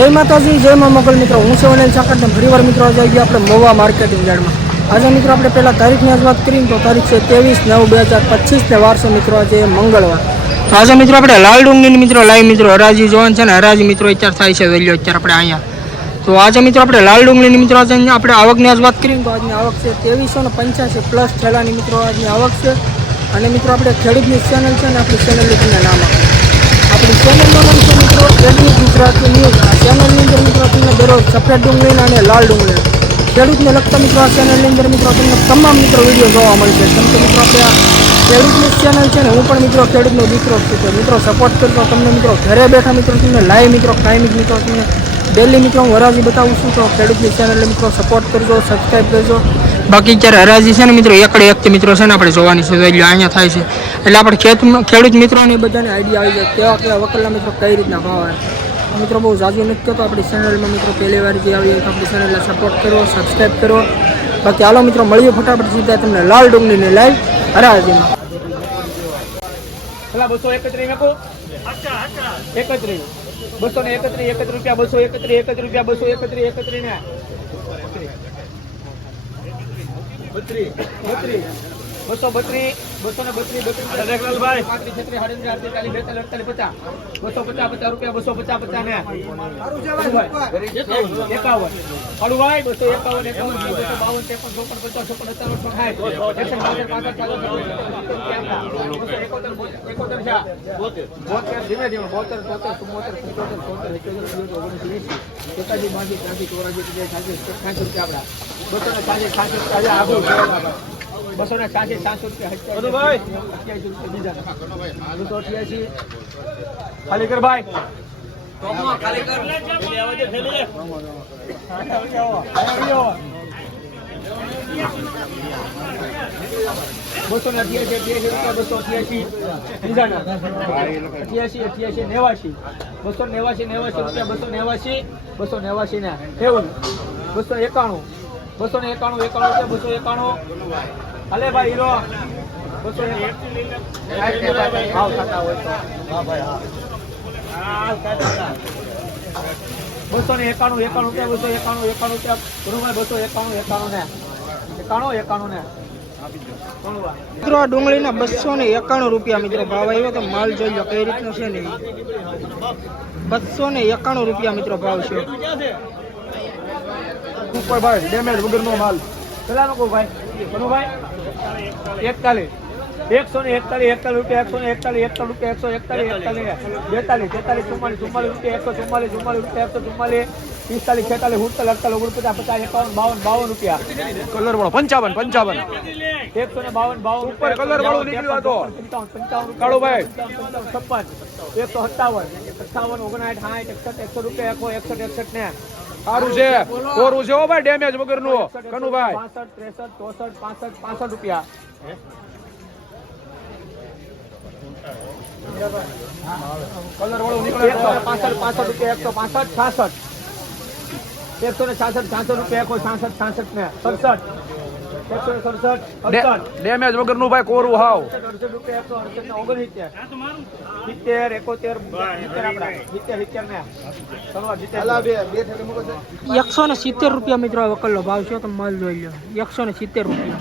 જય માતાજી, જય મા મોગલ મિત્રો. હું છું અનિલ સાકર. ફરીવાર મિત્રો આજે આવી ગયા આપણે મહુવા માર્કેટિંગ યાર્ડમાં. આજે મિત્રો આપણે પહેલાં તારીખની આજ વાત કરીએ તો તારીખ છે 23/9/2025 ને વાર છે મિત્રો આજે મંગળવાર. તો આજે મિત્રો આપણે લાલ ડુંગળીની મિત્રો લાઈવ મિત્રો હરાજી જોવાનું છે ને હરાજી મિત્રો અત્યારે થાય છે વેલ્યુ અત્યારે આપણે અહીંયા. તો આજે મિત્રો આપણે લાલ ડુંગળીની મિત્રો આજે આપણે આવકની આજ વાત કરીએ તો આજની આવક છે 2385 પ્લસ થેલાની મિત્રો આજની આવક છે. અને મિત્રો આપણે ખેડૂતની ચેનલ છે ને આપણી ચેનલનું તમને નામ આપે. આપણી ચેનલનું નામ છે મિત્રો એડવી ગુજરાતી ન્યૂઝ. આ ચેનલની અંદર મિત્રો તમને દરરોજ સફેદ ડુંગળીના અને લાલ ડુંગળી ખેડૂતને લગતા મિત્રો આ ચેનલની અંદર મિત્રો તમને તમામ મિત્રો વિડીયો જોવા મળશે. કેમ કે મિત્રો આપણે આ ખેડૂતની ચેનલ છે ને હું પણ મિત્રો ખેડૂતનો દીકરો છું. તો મિત્રો સપોર્ટ કરતો તમને મિત્રો ઘરે બેઠા મિત્રો તમને લાઈવ મિત્રો કાયમી મિત્રો તમને ડેલી મિત્રો હું હરાજી બતાવું છું. તો ખેડૂતની ચેનલને મિત્રો સપોર્ટ કરજો, સબસ્ક્રાઈબ કરજો. બાકી અત્યારે હરાજી છે ને મિત્રો એકડે એકથી મિત્રો છે ને આપણે જોવાની છે વેલ્યુ અહીંયા થાય છે. એટલે આપણે ખેડૂત મિત્રોને બધાને આઈડિયા આવી જાય કેવા વકલના મિત્રો કઈ રીતના ભાવ આવે. મિત્રો બહુ જાજુ નથી કહેતો આપણી ચેનલમાં મિત્રો પહેલી વાર જે આવી તો આપણી ચેનલને સપોર્ટ કરો, સબસ્ક્રાઈબ કરો. બાકી હાલો મિત્રો મળીએ ફટાફટ સીધા તમને લાલ ડુંગળીને લાઈવ હરાજીમાં. પેલા 231 મેકો 31 231 રૂપિયા 231 રૂપિયા 231 ને 32 232 232 250 રૂપિયા 250 ને 51 અડુભાઈ 288 ખાલી કર ભાઈ ખાલી કર 289 ને 291 291 હાલે ભાઈ હીરો મિત્રો આ ડુંગળીના 291 રૂપિયા મિત્રો ભાવ આવ્યો. તો માલ જોઈ લો કઈ રીતનો છે ને 291 રૂપિયા મિત્રો ભાવ છે. ઉપર ભાઈ ડેમેજ વગરનો માલ પેલા નો ભાઈ બનો ભાઈ 41 141 રૂપિયા 141 રૂપિયા 141 42 44 44 રૂપિયા 144 45 46 47 રૂપિયા કલર વાળો 55 152 ઉપર કલર વાળો નીકળ્યો હતો 55 કાળો ભાઈ 56 157 59 રૂપિયા 61 ને સારું છે કોરું છે ઓ ભાઈ ડેમેજ વગરનું કનુભાઈ 62 63 64 65 રૂપિયા કલર વાળો નીકળે 65 રૂપિયા 165 66 રૂપિયા 66 ને 67 ડેમેજ વગરનું ભાઈ કોરું હાવ 68 રૂપિયા 170 રૂપિયા મિત્રો વકલનો ભાવ છે. તમે માલ જોઈ લો 170 રૂપિયા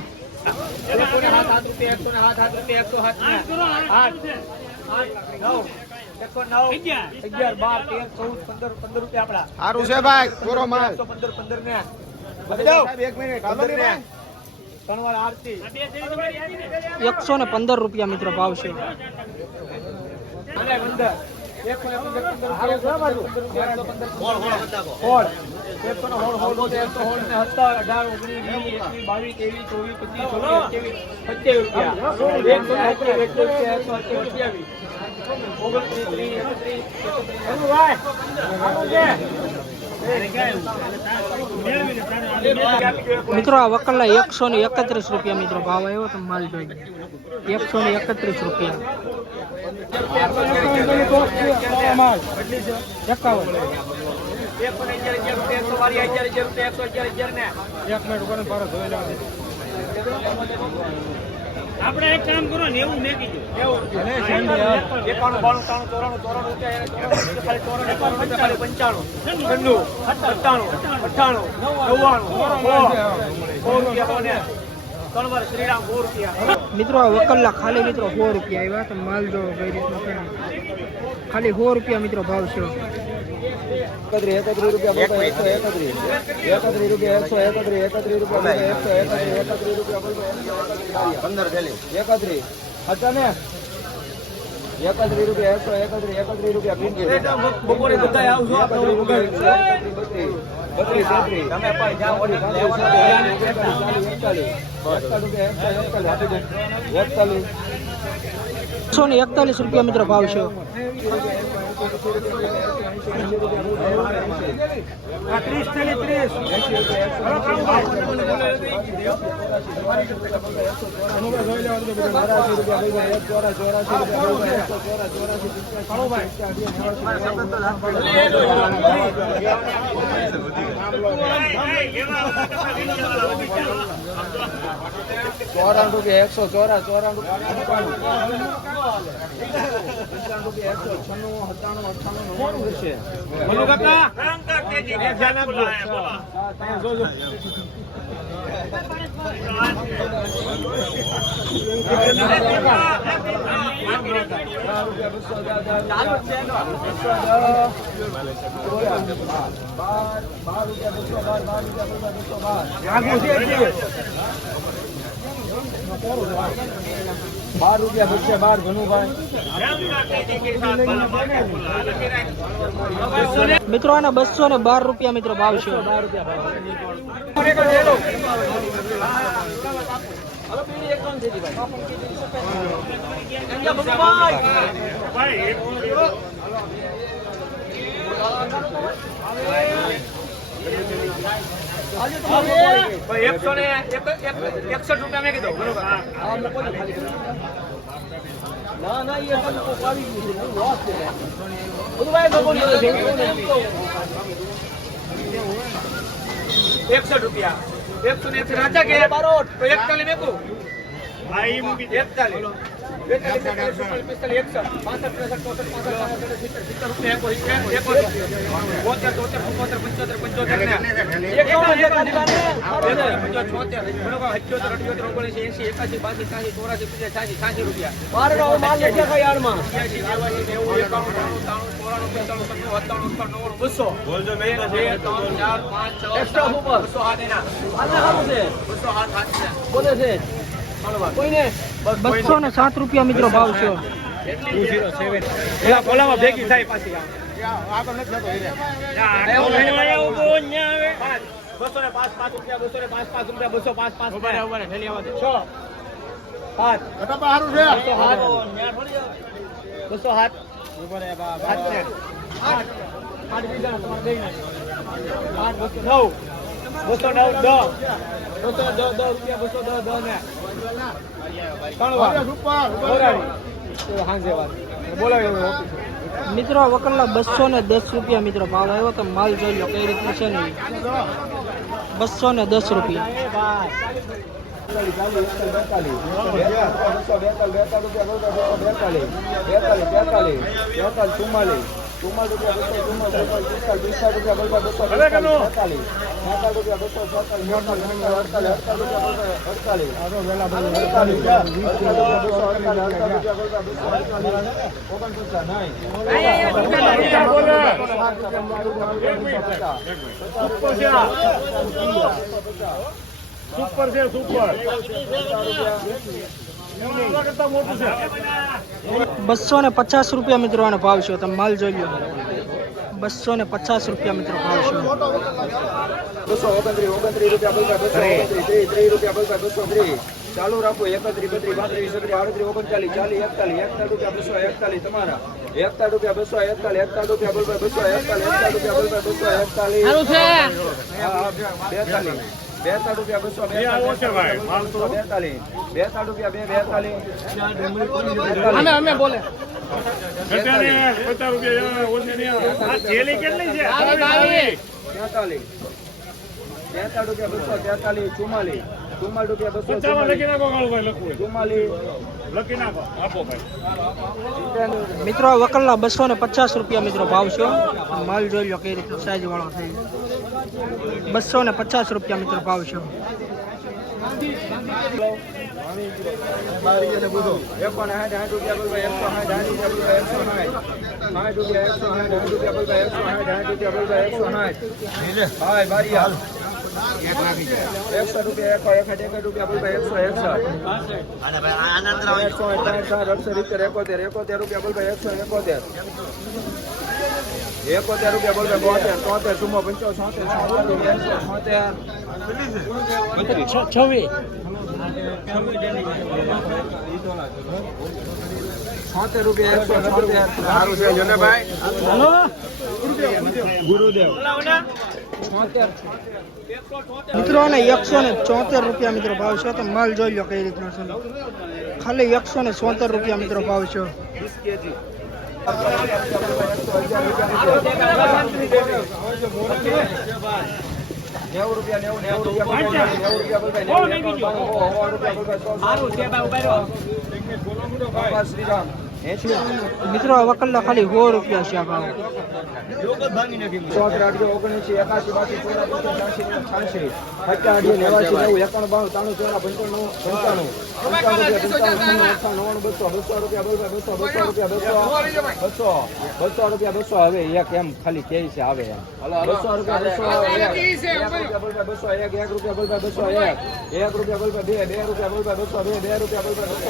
115 રૂપિયા મિત્રો ભાવ છે. 1 મિત્રો આ વકલના 131 રૂપિયા મિત્રો ભાવ આવ્યો. તમે માલ જોઈ 131 રૂપિયા 51 આપણે એક કામ કરો ને એવું મેં કીધું 91, 92, 93, 94, 94, 95, 96, 97, 98, 99, શ્રીરામ 100 રૂપિયા. મિત્રો આ વકલના ખાલી મિત્રો 100 રૂપિયા આવ્યા તો માલ જો કઈ રીતનો છે ખાલી 100 રૂપિયા મિત્રો ભાવ છે 31 રૂપિયા 131 રૂપિયા 131 રૂપિયા 131 રૂપિયા 15 થેલી 31 હતા ને 31 રૂપિયા 131 રૂપિયા બપોરે બધા આવજો 32 તમે પણ જાઓ ઓલી 141 રૂપિયા મિત્રો ભાવ છે 94 રૂપિયા 194 ₹12 ઘનુભાઈ મિત્રો આના 212 રૂપિયા મિત્રો ભાવ છે 161 રૂપિયા મેં કીધું બરોબર ના ના એ તમને કોઈ આવી ગયું છે લોસ છે બધું ભાઈ લોકો 61 રૂપિયા 101 રાજા કે 41 મેકું હા ઈ મૂકી 41 207 રૂપિયા મિત્રો ભાવ છે કોલામાં ભેગી થાય પાછી 210 મિત્રો વકલના 210 રૂપિયા મિત્રો ભાવ આવ્યો તો માલ જોઈ લો કઈ રીતનું છે ને 210 રૂપિયા 250 રૂપિયા મિત્રો આનો ભાવ છે તમે માલ જોઈ લો 250 રૂપિયા મિત્રો ભાવ છે 229 રૂપિયા ચાલુ રાખો 31 32 33 38 39 તમારા 41 રૂપિયા 241 44 ચુમ્માલીસ રૂપિયા 200 પંચાવન લખી નાખો કાળુભાઈ લખવું હોય. ચુમ્માલીસ લખી નાખો આપો ભાઈ મિત્રો વકલના 250 રૂપિયા મિત્રો ભાવ છે માલ જોઈ લો કઈ રીતે સાઈઝ વાળો થઈ 250 રૂપિયા મિત્રો ભાવ છે ₹100 ગુરુદેવ મિત્રો ને 174 રૂપિયા મિત્રો ભાવ છે તો માલ જોઈ લો કઈ રીતનો છે ખાલી 174 રૂપિયા મિત્રો ભાવ છે 90 મિત્રો વકલના ખાલી 100 રૂપિયા છે આ ભાવ 200 હવે એક એમ ખાલી કે છે આવે એમ 200 રૂપિયા 1 રૂપિયા બોલવા 200 1 રૂપિયા બોલવા 200 2 રૂપિયા બોલવા 200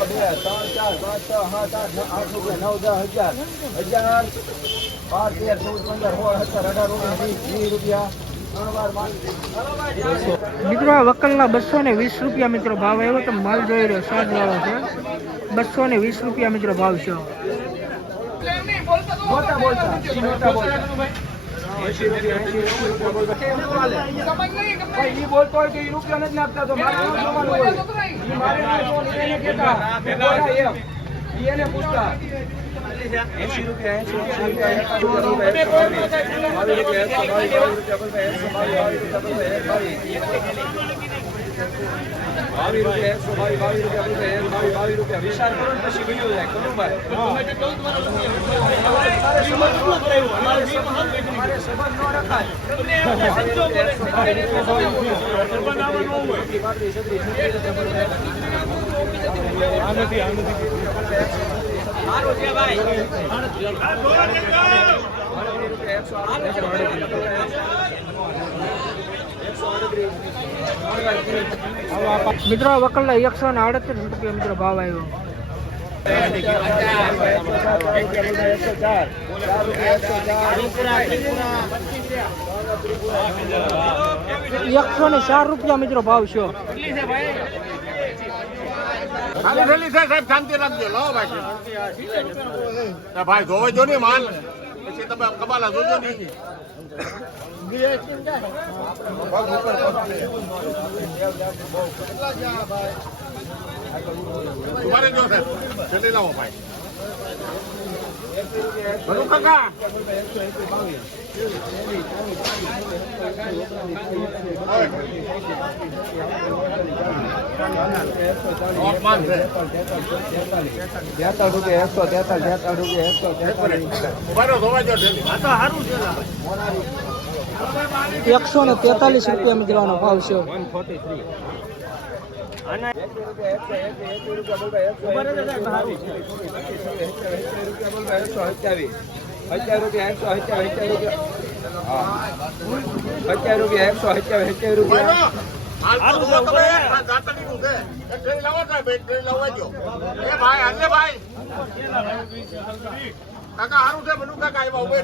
મિત્રો આ વકલના 220 રૂપિયા મિત્રો ભાવ આવ્યો તો માલ જોઈ રહ્યો સાત વાળો છે 220 રૂપિયા મિત્રો ભાવ છે બોલતો હોય કે રૂપિયા નથી આપતા તો એને પૂછતા 80 રૂપિયા વિશાળ કરો ને પછી ગયો જાય કરું ભાઈ સંબંધ ન રખાય મિત્રો વકલના 138 રૂપિયા મિત્રો ભાવ આવ્યો 104 રૂપિયા મિત્રો ભાવ છે ખાલી થેલી છે સાહેબ શાંતિ રાખજો લાવો ભાઈ ભાઈ ધોવા જો ને માલ પછી તમે કબાલા જોજો નહીં તમારે જો સાહેબ જલ્દી લાવો ભાઈ ભલું કાકા ₹143 મિત્રોનો ભાવ છે કાકા હારું છે બનુ કાકા આવ્યા ઉભે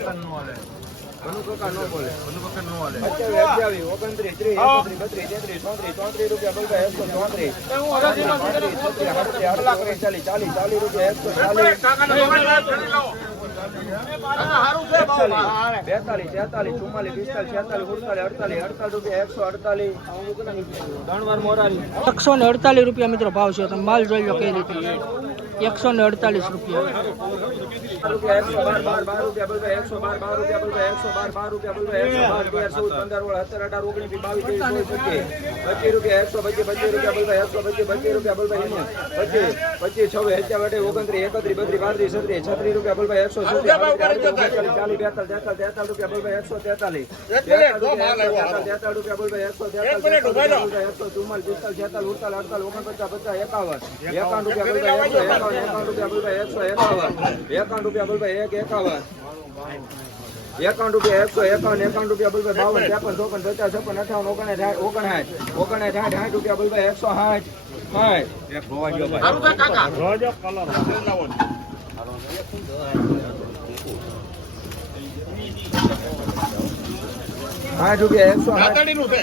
રૂપિયા બોલવા 148 રૂપિયા મિત્રો ભાવ છે તમે માલ જોઈ લો કઈ રીતે 148 રૂપિયા. ₹151 ₹151 ₹151 ₹52 ₹53 ₹54 ₹55 ₹56 ₹57 ₹58 ₹160 સારું છે કાકા રાતડીનું છે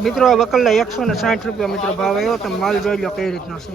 મિત્રો વકલના 160 રૂપિયા મિત્રો ભાવ આવ્યો. તમે માલ જોઈ લો કઈ રીતનો છે.